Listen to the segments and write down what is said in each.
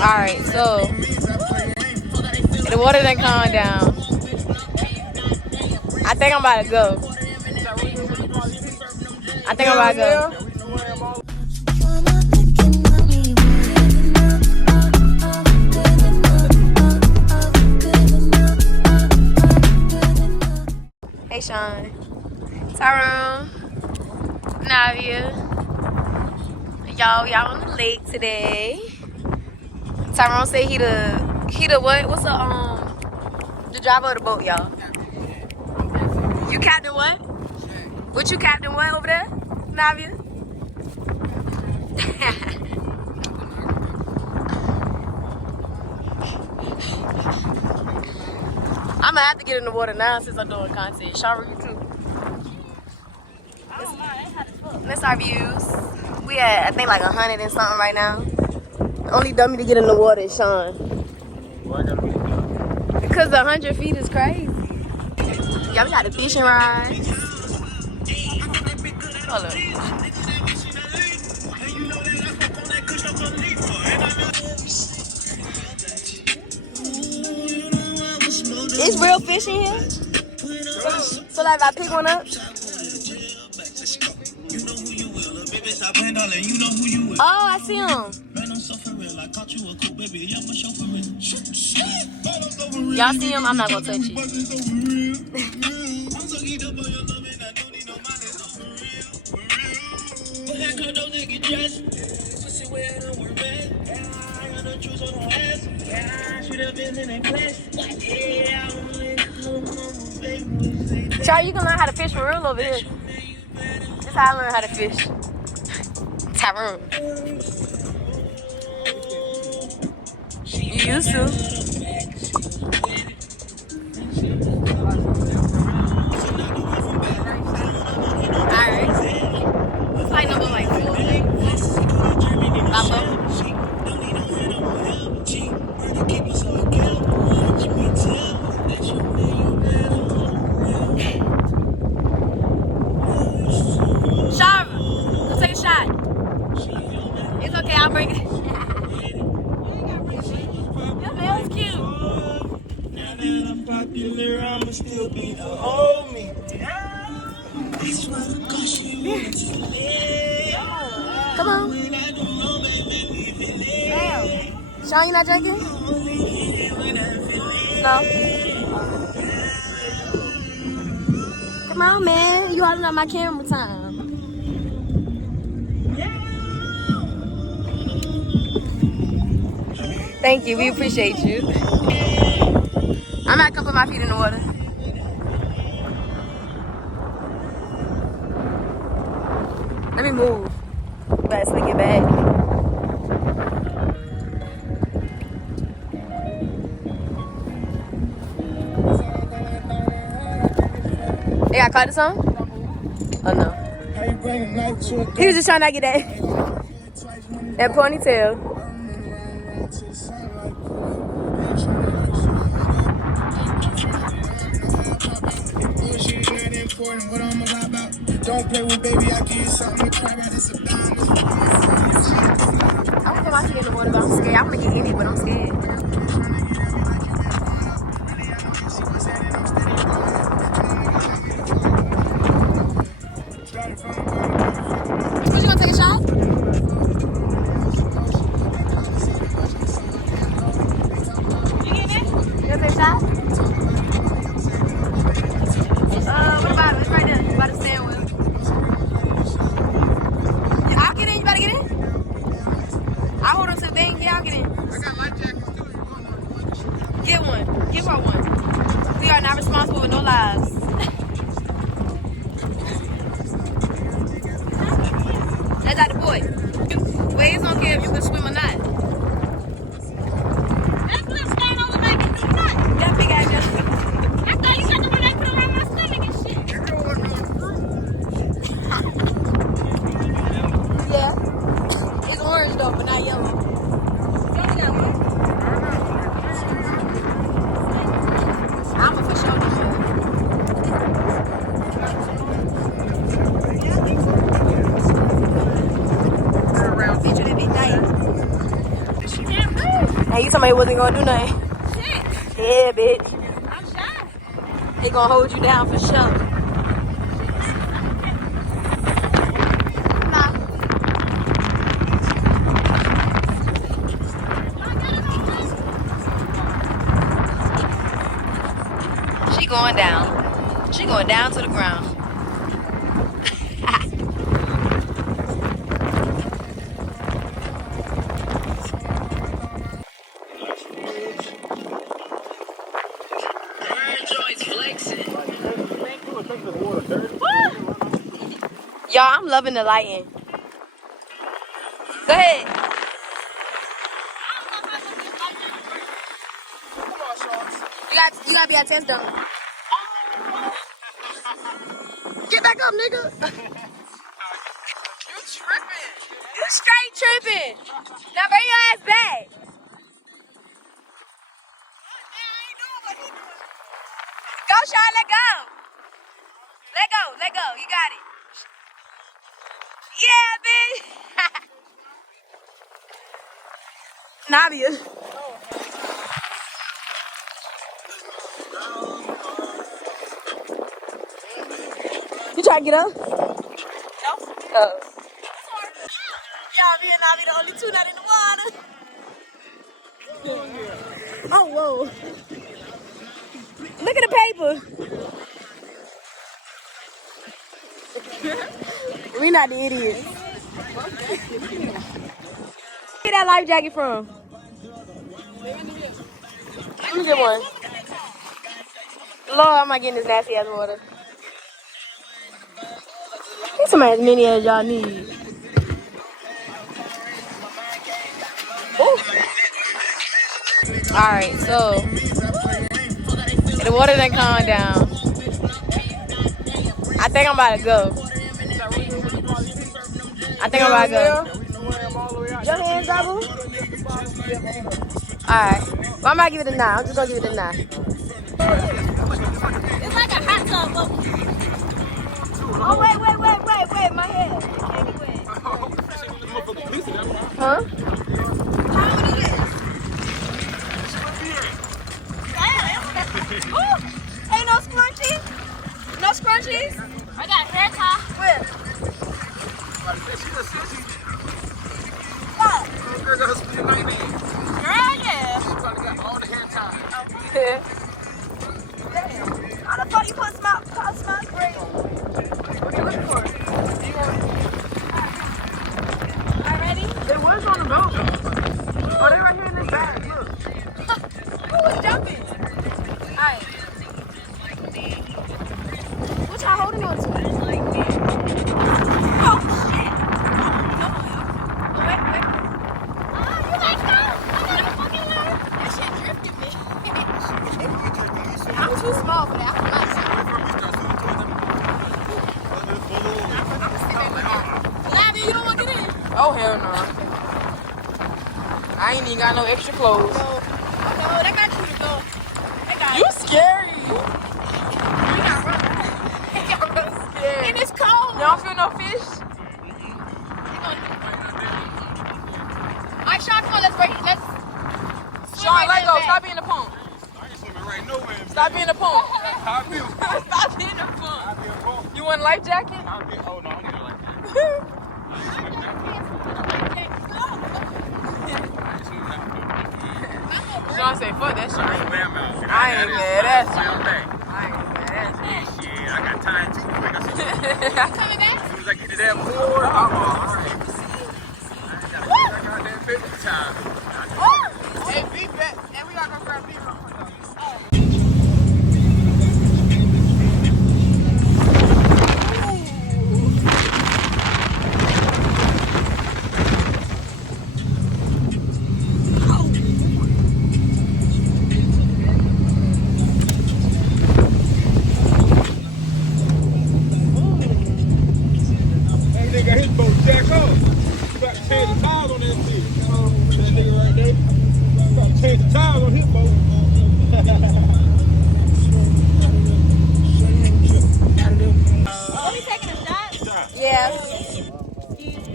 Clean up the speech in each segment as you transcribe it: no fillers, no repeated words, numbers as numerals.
Alright, so the water done calmed down. I think I'm about to go. I think I'm about to go. Hey Sean, Tyrone, Navia, y'all on the lake today. Tyrone said he the what? What's the driver of the boat, y'all? You captain what? What you captain what over there, Navia? I'm gonna have to get in the water now since I'm doing content. Shara, you too. That's our views. We at, I think, like 100 and something right now. The only dummy to get in the water is Sean. Why gotta be? Because the 100 feet is crazy. Y'all, we got the fishing ride. Hold up. It's real fish in here? So like if I pick one up? Oh, I see him. Y'all see him? I'm not gonna touch it. Charlie, you can learn how to fish for real over here. That's how I learned how to fish. Tyrone. You used to. Alright. It's like number like 2 or 3. Shara, go take a shot. It's okay, I'll bring it. Your nail's cute. Now that I'm popular, I'ma still be the homie. Come on. Damn. Sean, you not drinking? No. Come on, man. You holding up my camera time. Thank you. We appreciate you. I'm not gonna put my feet in the water. Let me move. Let's get back. Hey, I caught this on? Oh no. He was just trying to get that ponytail. Don't play with baby, I give you something to cry about. It's a dime. I want to put my feet in the water, but I'm scared. I'm gonna get in it, but I'm scared. What, you gonna take a shot? You getting it? You gonna take a shot? What about it? It's right there. By the stand wheel. Yeah, I'll get in. You better get in. I'll hold on to the thing. Yeah, I'll get in. I got my jacket too. Get one. Give her one. We are not responsible with no lives. That's not the boy. Waves don't care if you can swim or not. That flip stand over my nut. That big ass jump. I thought you got the one that put around my stomach and shit. Yeah. It's orange though, but not yellow. You only got one? I'm a for sure. And you somebody wasn't gonna do nothing. Shit. Yeah, bitch. I'm shy. They gonna hold you down for sure. She going down. She going down to the ground. Y'all, I'm loving the lighting. Go ahead. You gotta be at 10 though. Get back up, nigga. You tripping. You straight tripping. Now bring your ass back. Go, Sean, let go. Let go, let go. You got it. Yeah, bitch. Navia. You trying to get up? No. Oh. Y'all, me and Navia the only two not in the water. Oh, whoa. Look at the paper. We not the idiots. Where that life jacket from? Let me get one. Lord, I'm not getting this nasty ass water. Get some as many as y'all need. Alright, so the water done calmed down. I think I'm about to go. I think I'm about to go. Your hands double? Alright. Well, I'm about to give it a 9. I'm just gonna give it a 9. It's like a hot tub. Oh, wait. My head. It can't be wet. Huh? How old is it? Ooh, ain't no scrunchies? No scrunchies? I got hair tie. Where? What? Girl, Girl, yeah. all the hair tie. How the fuck you put smart spray on? What you looking for? Alright, ready? They was on the boat. Oh, they right here in this bag. Look. Who was jumping? Alright. What y'all holding on to? Oh, shit. Wait. You like that? I gotta fucking learn. That shit drifted me. I'm too small for that. I'm not Labby, you don't want to get in? Oh, hell no. I ain't even got no extra clothes. No, they got you to go. They got You scary. You got run. They got run. Yeah. And it's cold. You don't feel no fish? Alright, Sean, come on, let's swim Sean, right let there go. back. Stop being a punk. I ain't swimming right nowhere. Stop being a punk. How I feel? Stop being a punk. I feel cold. You want a life jacket? Oh no, I need it like that. Sean say, fuck that shit. I ain't mad at you. I ain't mad at you. I ain't mad at Shit, I got time too quick. I said, you. Coming back? as soon as I get to that board, I'm all right. I got that paper time. Hey, beat back. And we gotta go grab beat. That nigga, his boat jack up. You got to change the tires on that bitch. That nigga right there. You got to change the tires on his boat. Are we taking a shot? Yeah.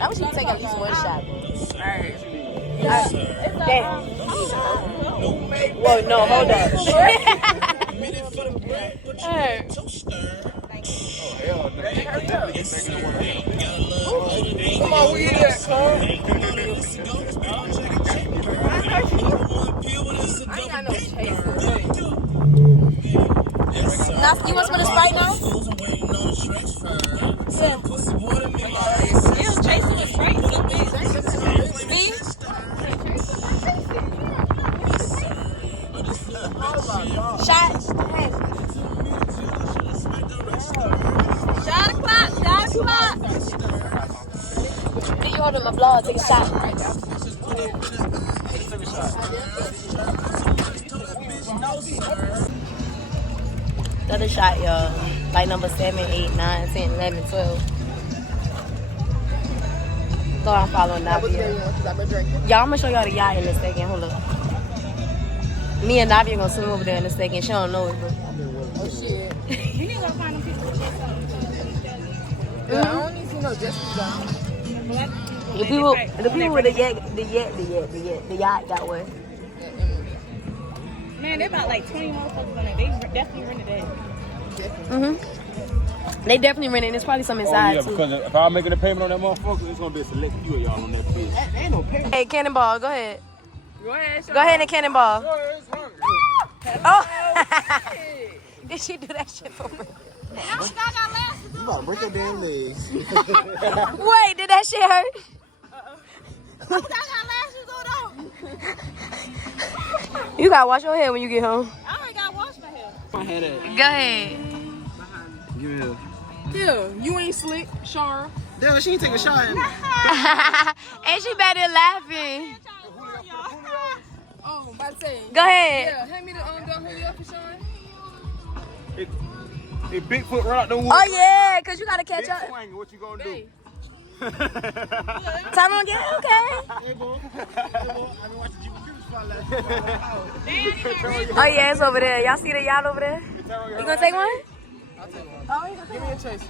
I wish you could take at least one shot. Alright. It's Damn. Whoa, no, hold up. Hey. Come on, we in that, Carl. I ain't got no chaser. Now, you want some of the Sprite now? You chasing with Sprite? Me? Shot. Hey. Shot o'clock, shot o'clock. Then you hold on my vlog, take a shot. Another shot, y'all. Like number 7, 8, 9, 10, 11, 12. So I'm following Navia. Y'all, I'm gonna show y'all the yacht in a second. Hold up. Me and Navia gonna swim over there in a second. She don't know it, but. Oh, shit. You need to go find them people to chase up. Yeah, I don't need to see no Jessica down. The people with the yacht got one. Man, they're about like 20 motherfuckers on it. They definitely rented that. They definitely renting. There's probably some inside too. Because if I'm making a payment on that motherfucker, it's gonna be a select few of y'all on that bitch. Ain't no pay. Hey, Cannonball, go ahead. Go ahead, Go ahead and Cannonball. It's hungry. Oh, did she do that shit for me? I got lashes. You about to break your damn legs. Wait, did that shit hurt? I got lashes on though. You gotta wash your hair when you get home. I already got washed my hair. My head at. Go ahead. Give me here. Yeah, you ain't slick, Shara. Damn, she ain't take a shot at me. And she back there laughing. Oh, about to say. Go ahead. Yeah, hand me the Julio for Sean. If Bigfoot run out the woods. Oh yeah, cause you gotta catch Big up. swing, what you gonna do? Tyrone, get okay. Hey, boy. I've been watching Jimmy Creek fly last Oh yeah, it's over there. Y'all see the yacht over there? You gonna take one? I'll take one. Give me a chase.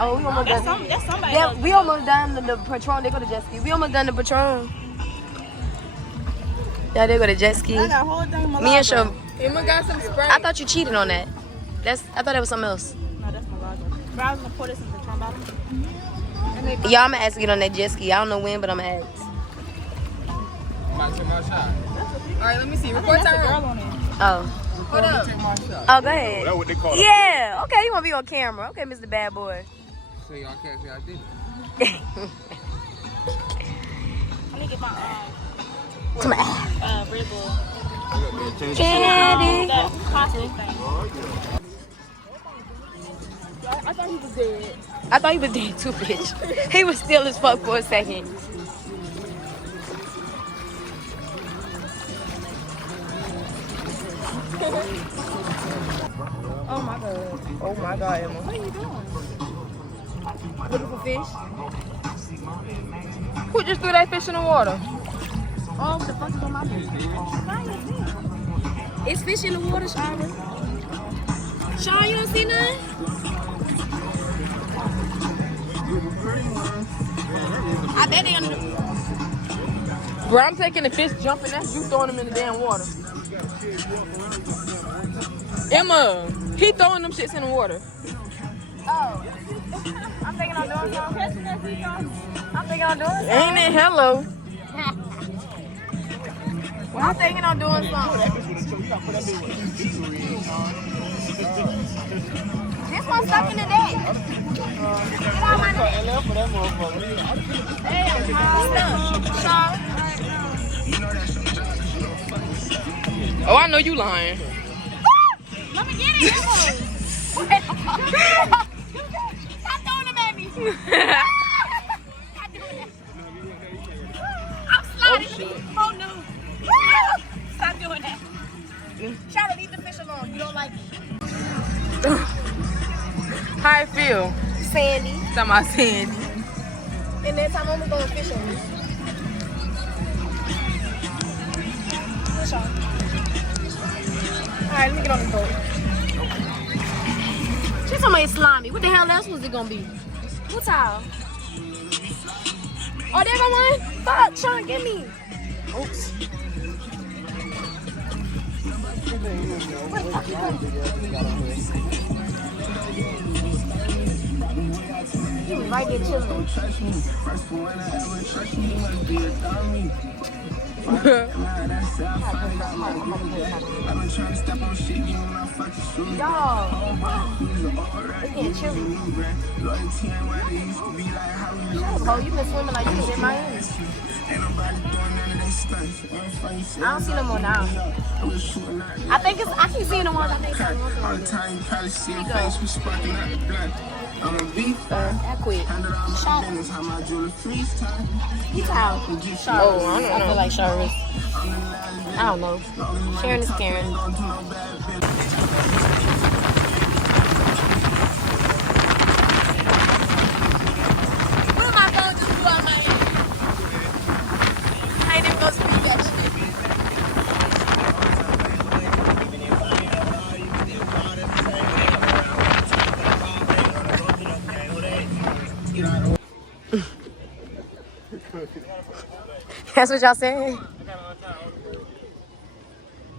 Oh, we almost done. That's somebody Yeah, else. we almost done the Patron. They go to jet ski. We almost done the Patron. Yeah, they go to jet ski. I got a whole thing of Me and Show. Emma got some Sprite. I thought you cheated on that. I thought that was something else. No, that's my lager. But I was gonna pour this in the Patron bottle. Y'all, I'm gonna ask to get on that jet ski. I don't know when, but I'm gonna ask. Might take my shot. All right, let me see. I Report think that's a Tyrone. girl on it. Oh. Hold up. Take my shot. Oh, go ahead. That's what they call it. Yeah. Okay, you wanna be on camera. Okay, Mr. Bad Boy. So y'all can't say I did it. Let me get my Come on. Red Bull. Candy. That plastic thing. I thought he was dead. I thought he was dead too, bitch. He was still as fuck for a second. Oh my god. Oh my god, Emma. What are you doing? Looking for fish? Who just threw that fish in the water? Oh, what the fuck is on my face? It's fish in the water, Shara. Shara, you don't see none? I bet they under the... Bro, I'm taking the fish jumping. That's you throwing them in the damn water. Emma, he throwing them shits in the water. Oh. I'm thinking I'm doing something. I'm thinking I'm doing something. Ain't it? Hello. Well, I'm thinking I'm doing something. This one's stuck in the deck. Get out my neck. Hey, I'm stuck. Oh, I know you lying. Let me get it. Stop throwing them at me. I'm sliding. Oh no. Stop doing that. Try to leave the fish alone. You don't like it. How I feel? Sandy. Talking about Sandy. And then time I'm gonna go fish on me. Fish on. Alright, let me get on the boat. She's talking about slimy. What the hell else was it gonna be? What's out? Oh, there go one. Fuck, Sean, get me. Oops. He was right there chilling. Dog. It's getting chilly. Oh, you been swimming like you was in Miami. I don't see no more now. I think it's. I keep seeing the ones. I think it's All the time, you probably see your face, we sparking out the blood. I'm a beef that quick. Shot. business, how my jewelry freestyle. He's out. Oh, I don't know. I feel like Shara. I don't know. Sharon is Karen. What am I going to do on my end? I ain't even gonna speak that shit. That's what y'all saying?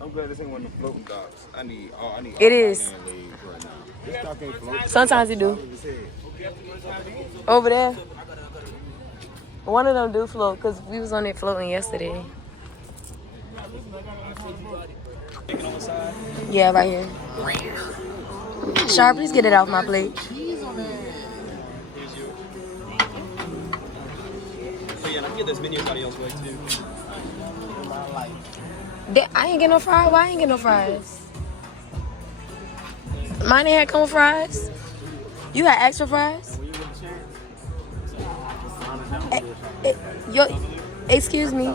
I'm glad this ain't one of the floating docks. I need It is. legs right now. This dock ain't floating. Sometimes it do. Over there. One of them do float because we was on it floating yesterday. Yeah, right here. Sharp, please get it off my plate. So yeah, and I can get those menus out else way too. I ain't get no fries. Why I ain't get no fries? Mine ain't had come with fries. You had extra fries? Excuse me.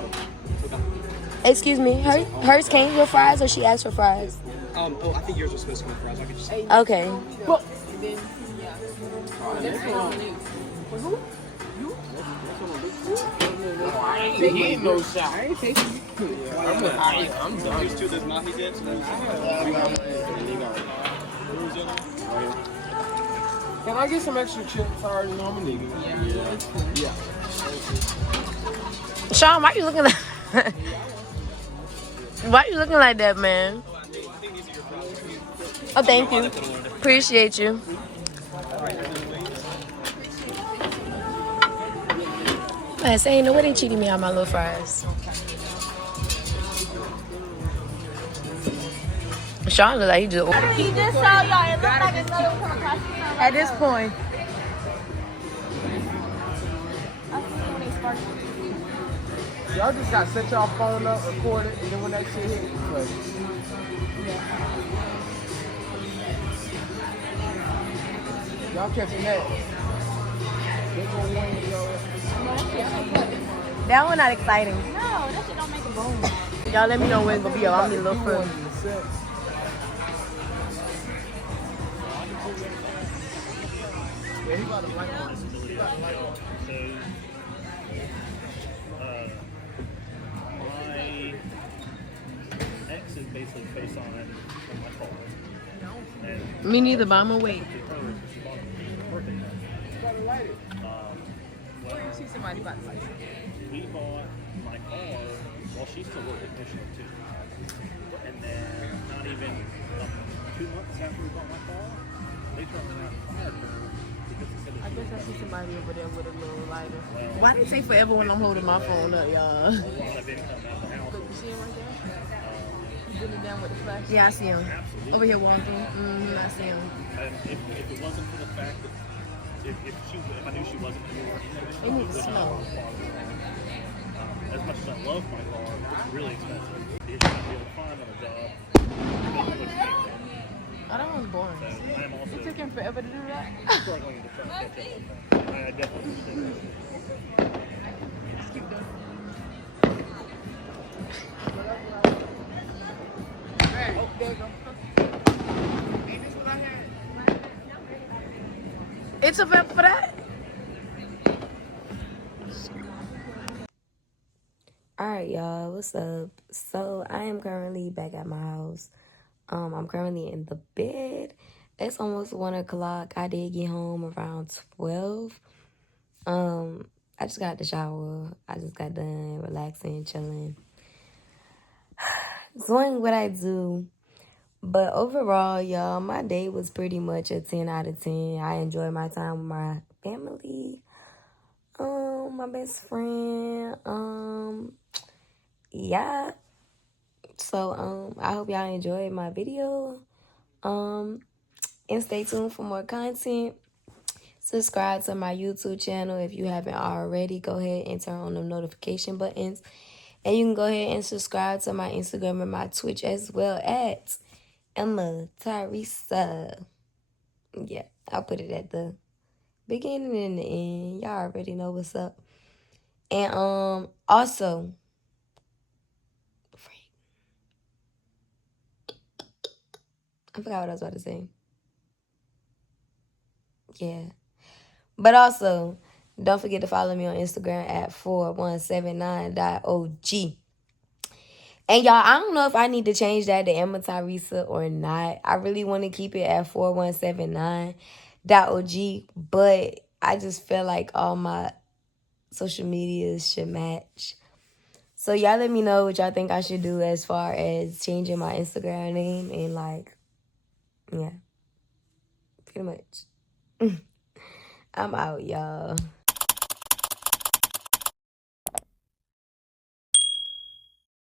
Excuse me. Hers came with fries or she asked for fries? Oh, I think yours was supposed to come with fries. I could just say. Okay. He ain't no shot. I ain't tasting it. I'm done. Used to those mahi dips. Can I get some extra chips? Sorry, you know I'm a nigga. Yeah. Sean, why you looking like why you looking like that, man? Oh, thank you. Appreciate you. Man, say ain't no way they cheating me on my little fries. Sean look like he just. He just saw y'all. It looked like another one come across. At this point. Y'all just got to set y'all phone up, record it, and then when that shit hit, you play. Y'all catching that? That one not exciting. No, that shit don't make a boom. Y'all let me know when it's gonna be up. I'm gonna be a little further. My ex is basically face on it on my car. And Me neither, but I'm gonna wait. we bought my car while she still worked at Michelin too. And then not even 2 months after we bought my car, they turned around and fired her because they said that she was I see somebody over there with a little lighter. Why do it take forever when I'm holding my phone up, y'all? a lot of income out of the house. You see him right there? He's been down with the flash. Yeah, I see him. Over here walking. I see him. And if it wasn't for the fact that if I knew she wasn't going to be working at They need to smell. as much as I love my car, it's really expensive. You're not going to be able to find another job. Oh, that one's boring. I'm also It took him forever to do that. struggling to try to catch up on that. I definitely understand that. It's a for that? Alright, y'all, what's up? So I am currently back at my house. I'm currently in the bed. It's almost 1 o'clock. I did get home around 12. I I just got the shower. I just got done relaxing, chilling. Doing what I do. But overall, y'all, my day was pretty much a 10 out of 10. I enjoyed my time with my family. My best friend. Yeah. So, I hope y'all enjoyed my video. And stay tuned for more content. Subscribe to my YouTube channel if you haven't already. Go ahead and turn on the notification buttons. And you can go ahead and subscribe to my Instagram and my Twitch as well at Emma Tyresa. Yeah, I'll put it at the beginning and the end. Y'all already know what's up. And also, I forgot what I was about to say. Yeah. But also, don't forget to follow me on Instagram at 4179.og. And y'all, I don't know if I need to change that to Emma Tyresa or not. I really want to keep it at 4179.og. But I just feel like all my social medias should match. So y'all let me know what y'all think I should do as far as changing my Instagram name. And like, yeah, pretty much. I'm out, y'all.